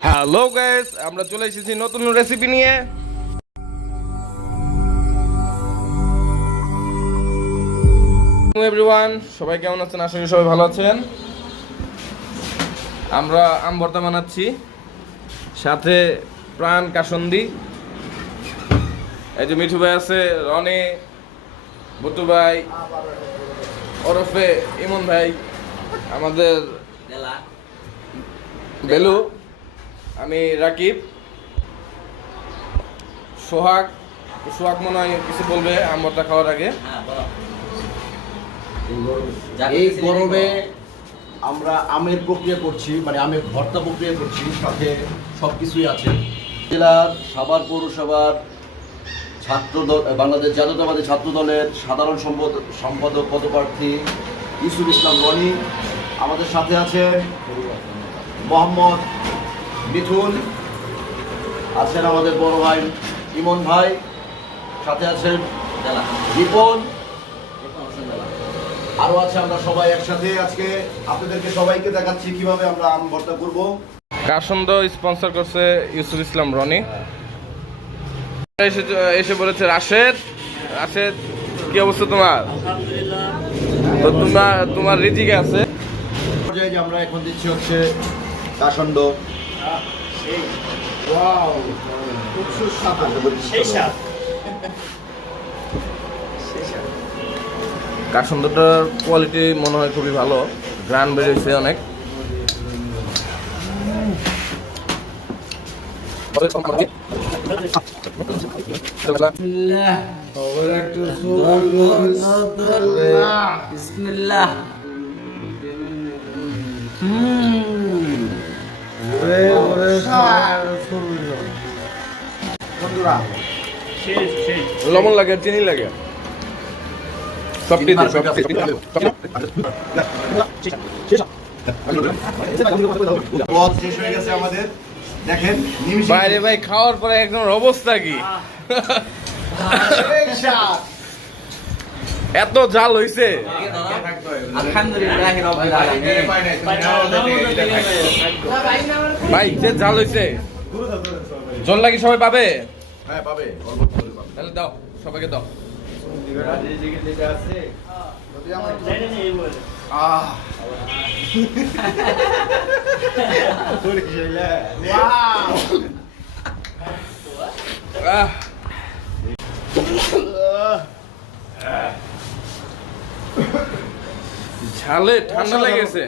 Hello guys, আমরা চলে এসেছি নতুন রেসিপি নিয়ে। এভরিওয়ান, সবাই কেমন আছেন? আশা করি সবাই ভালো আছেন। আমরা আম ভর্তা বানাচ্ছি, সাথে প্রাণ কাসন্দি। এই যে মিঠু ভাই আছে, রনি, বুটু ভাই ওরফে ইমন ভাই, আমাদের বেলু, আমি রাকিব, সোহাগ। সোহাগ মনে হয় কিছু বলবে আম ভর্তা খাওয়ার আগে। এই গরমে আমরা আমের প্রক্রিয়া করছি, মানে আমের ভর্তা প্রক্রিয়া করছি, সাথে সব কিছুই আছে। জেলার সাভার পৌরসভার বাংলাদেশ জাতীয়তাবাদী ছাত্র দলের সাধারণ সম্পাদক পদপ্রার্থী ইউসুফ ইসলাম রনি, আমাদের সাথে আছে মোহাম্মদ মিঠুন, আছেন আমাদের বড় ভাই ইমন ভাই, সাথে আছেন রিপন, আরো আছে। আমরা সবাই একসাথে আজকে আপনাদেরকে সবাইকে দেখাচ্ছি কিভাবে আমরা আম ভর্তা করব। কাসন্দ স্পন্সর করছে ইউসুফ ইসলাম রনি। এসে বলেছে রাশেদ। রাশেদ, কি অবস্থা তোমার? তো তোমার রিজিকে আছে। যে আমরা এখন দিচ্ছি হচ্ছে কাসন্দ। কাসন্দটার কোয়ালিটি মনে হয় খুবই ভালো, গ্রান বেরিয়েছে অনেক। বিসমিল্লাহ। লবণ লাগে, চিনি লাগে, সবটি দিয়ে পথ শেষ হয়ে গেছে আমাদের, দেখেন নিমিষে বাইরে ভাই খাওয়ার পরে একদম অবস্থা কি! এত জাল হইছে আলহামদুলিল্লাহ রাব্বিল আলামিন। ভাই, যে জাল হইছে। জল লাগি সবাই পাবে? হ্যাঁ পাবে, তাহলে দাও, সবাইকে দাও। আহ, ঝালে ঠান্ডা লেগেছে।